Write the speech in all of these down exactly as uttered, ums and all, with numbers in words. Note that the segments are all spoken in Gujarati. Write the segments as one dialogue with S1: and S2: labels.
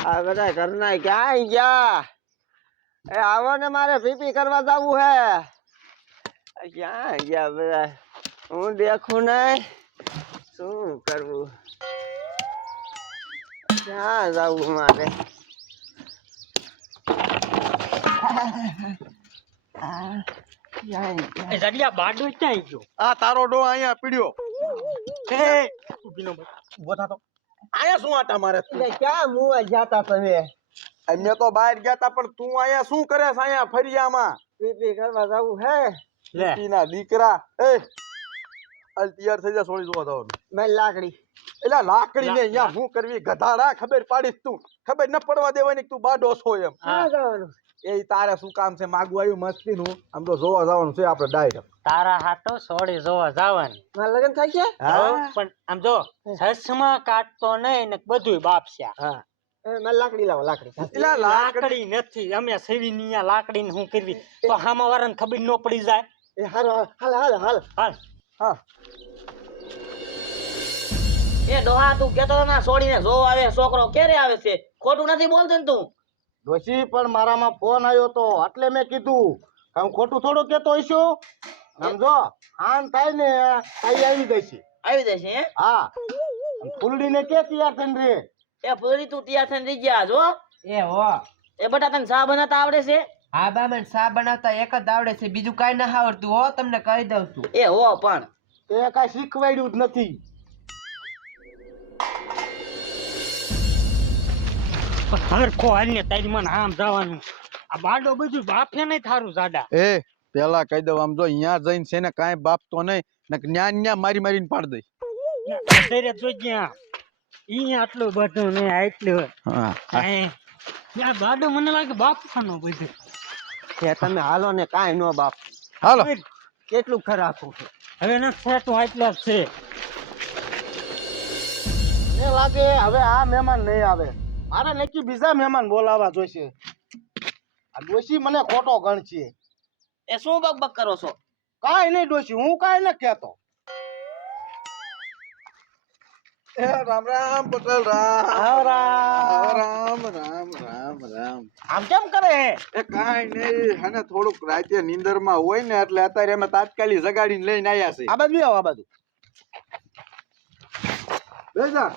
S1: આ બધા ઘરના ક્યાં ગયા? એ આવો ને, મારે પીપી કરવા જવું હે. ક્યાં ગયા બધા? હું દેખું નહીં, શું કરવું? ક્યાં જવું મારે?
S2: બાડો ક્યાં ગયો?
S3: આ તારો ડો અહીંયા પીડ્યો.
S2: એ ઊભી નો ઉભો થાતો.
S3: આયા શું આટા મારે?
S1: એટલે ક્યાં મુવા જાતા તમે?
S3: અમે તો બહાર ગયા તા, પણ તું અહીંયા શું કરે છે? અહીંયા ફરિયામાં
S1: પીપી કરવા જવું હે.
S2: લે
S3: પીના દીકરા, એ હાલ તૈયાર થઈ જા, સોળી જોવા જવાનું.
S1: મેં લાકડી
S3: એલા લાકડી ને અહીંયા હું કરવી? ગધાડા, ખબર પાડીશ તું? ખબર ન પડવા દેવાની કે તું બાડો છો એમ.
S1: ક્યાં જવાનું?
S3: એ તારે શું કામ છે? માગું આવ્યું મસ્તી નું. આમ તો જોવા જવાનું છે આપણે ડાયરેક્ટ.
S2: તારા હાટો સોડી જોવા જવાની.
S1: મારા લગ્ન થાય છે?
S3: હા
S2: પણ આમ જો સસમાં કાટતો નહીં ને બધુંય બાપસ્યા.
S3: હા
S1: એ મેં લાકડી લાવો, લાકડી.
S3: એલા લાકડી
S2: લાકડી નથી, અમે સેવી ની અહીંયા લાકડી ને હું કરવી તો હામા વાળાને ખબર ન પડી જાય.
S1: એ હાલો, હાલ હાલ હાલ.
S2: હાલ
S3: હા
S4: એ ડોહા તું કેતો ના છોડીને જો આવે છોકરો ક્યારે આવે છે? ખોટું નથી બોલતો ને તું?
S3: ડોશી, પણ મારામાં ફોન આવ્યો તો એટલે મેં કીધું. હું ખોટું થોડું કેતો હશું? સમજો, આન થાય ને તાઈ આવી જશે.
S4: આવી જશે હે?
S3: હા, ફૂલડી ને કે તૈયાર થઈને રે.
S4: એ પૂરી તું તૈયાર થઈને રહી ગયા જો.
S5: એ હો
S4: એ બટા તને ચા બનાવતા આવડે છે?
S5: હા બા, મને ચા બનાવતા એક જ આવડે છે, બીજું કાંઈ ના આવડતું હો, તમને કહી દઉં છું.
S4: એ હો પણ
S3: તે કાંઈ શીખવાડ્યું જ નથી.
S2: હરખો હાલને તારી મને આમ જવાનું. આ બાડો બધું બાફે નહીં થારું જાડા.
S3: એ પેલા કહી દઉં, આમ જો અહીંયા જઈને છે ને કાંઈ બાપતો નહીં, ને ન્યા ન્યા મારી મારીને પાડ દઈ.
S2: અત્યારે જોજે આ ઈ આટલું બધું ને આટલું
S3: હા
S2: કાંઈ યાર બાડો મને લાગે બાફવાનો બધું.
S1: એ તમે હાલો ને, કાંઈ નો બાપ.
S3: હાલો.
S1: કેટલું ખરાખું છે.
S2: હવે ન થતું આટલો જ છે.
S3: મને લાગે હવે આ મહેમાન નહીં આવે. મારે નક્કી બીજા મહેમાન બોલાવવા જોઈશે. આ ડોશી મને ખોટો ગણ છે.
S4: એ શું બક બક કરો છો?
S3: કાંઈ નહીં ડોશી, હું કાંઈ ન કહેતો. એ રામ રામ પટેલ, રામ રામ રામ રામ રામ રામ.
S4: આમ કેમ કરે?
S3: એ કાંઈ નહીં, અને થોડુંક રાતે નીંદરમાં હોય ને એટલે અત્યારે અમે તાત્કાલિક જગાડીને લઈને આવ્યા છે. આ બાજુ આવો, આ બાજુ બેજા.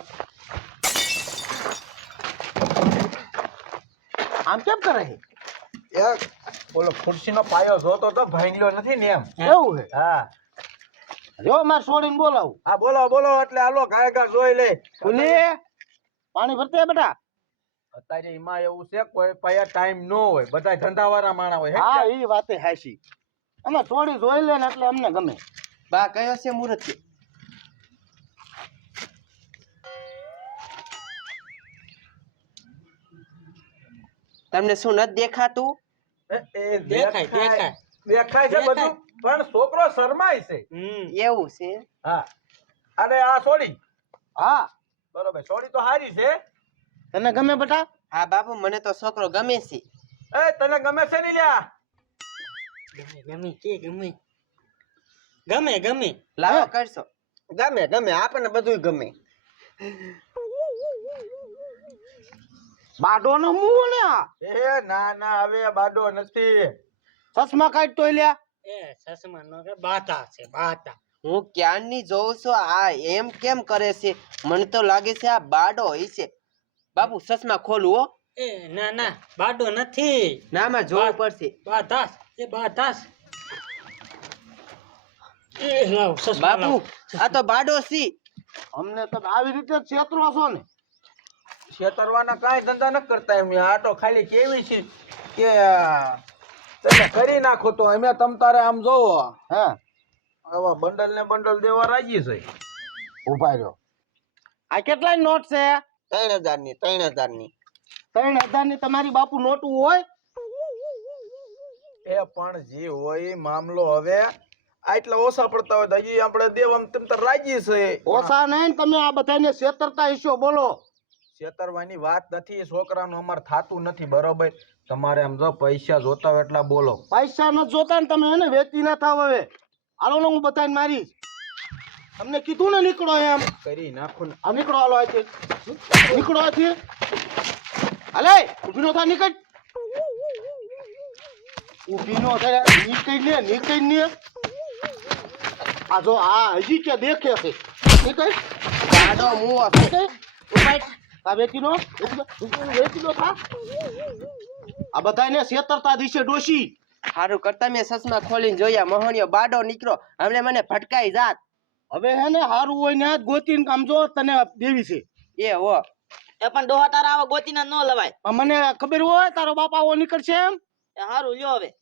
S4: આમ કેમ કરે?
S3: એક બોલો ખુરશીનો પાયો જોતો તો ભાંગ્યો નથી ને એમ.
S4: એવું છે?
S3: હા
S4: જો માર છોડીને બોલાવું.
S3: હા બોલો બોલો, એટલે હાલો ગાય ગા જોઈ લે.
S4: બોલી પાણી ભરતે બેટા.
S3: અત્યારે એમાં એવું છે કોઈ પાયા ટાઈમ નો હોય, બધા ધંધાવાળા માણા હોય.
S4: હા ઈ વાતે હાસી. અમે થોડી જોઈ લે ને એટલે અમને ગમે.
S5: બા કયો છે મુહૂર્ત છે? તમને શું નથી દેખાતું?
S3: એ એ
S2: દેખાય, દેખાય.
S3: દેખાય છે બધું, પણ છોકરો શરમાય છે.
S2: હમ
S5: એવું છે?
S3: હા અરે આ સોડી.
S4: હા
S3: બરોબર, સોડી તો હારી છે.
S4: તને ગમે બેટા?
S5: હા બાપુ, મને તો છોકરો ગમે છે.
S3: એ તને ગમે છે ને લ્યા?
S2: ગમે ગમે કે ગમે ગમે ગમે
S5: લાવો કરશો.
S1: ગમે ગમે, આપણને બધું ગમે.
S4: બાડો નો મું ને આ.
S3: એ ના ના, હવે બાડો નથી.
S4: ચશ્મા કાઢ તો લ્યા.
S2: એ સસમા નો કે બાતા છે બાતા.
S5: હું ક્યારની જોઉં છું, આ એમ કેમ કરે છે? મને તો લાગે છે આ બાડો હોય છે. બાપુ ચશ્મા ખોલું હો.
S2: એ ના ના બાડો નથી,
S5: ના માં જોવું પડશે.
S2: બાતાસ એ બાતાસ. એ લાવ સસમા
S5: બાપુ
S2: લાવ.
S5: આ તો બાડો છે.
S4: અમને તો આવી રીતે છેતરો છો ને.
S3: છેતરવાના કાંઈ ધંધા ન કરતા એમ. આ તો ખાલી કેવી છે કે તમે કરી નાખો તો અમે તમ તારે આમ જોવો.
S4: હા
S3: આવા બંડલ ને બંડલ દેવા રાજી છે.
S4: ઉભા રહ્યો. આ કેટલા નોટ છે?
S1: ત્રણ હજાર ની, ત્રણ હજાર ની.
S4: ત્રણ હજાર ની તમારી બાપુ નોટું હોય?
S3: એ પણ જે હોય એ મામલો હવે આટલા ઓછા પડતા હોય તો હજી આપણે દેવા તમ તાર રાજી છે.
S4: ઓછા નહીં, તમે આ બધાને છેતરતા હશો. બોલો.
S3: છેતરવાની વાત નથી, છોકરાનું અમારે થાતું નથી. બરોબર, તમારે આમ જો પૈસા જોતા હોય એટલા બોલો.
S4: પૈસા ન જોતા ને તમે એને વેચી ના થાવ. હવે હાલો ને હું બતાવીને મારીશ. તમને કીધું ને નીકળો એમ.
S3: કરી નાખો ને.
S4: આ નીકળો, હાલો અહીંથી નીકળો અહીંથી. હાલે ઊભી નો થા નીકળ ઊભી નો થાય નીકળ ને નીકળ ને આ જો આ હજી કે દેખે છે નીકળ
S5: બાડો મુવો છે.
S4: ઉપાય આ વેચીનો વેચીનો થા આ બધાને છેતરતા દિશે ડોશી
S5: હારું કરતા મેં સસમા ખોલીને જોયા મોહણીયો બાડો નીકળો હમણે મને ભટકાઈ જાત.
S4: હવે હે ને હારું હોય ને આજ ગોતીને કામ જો તને દેવી છે
S5: એ હો
S6: એ પણ ડોહા તારા આવા ગોતીના ન લવાય.
S4: પણ મને ખબર હોય તારો બાપ આવો નીકળશે એમ
S6: એ હારું લ્યો હવે.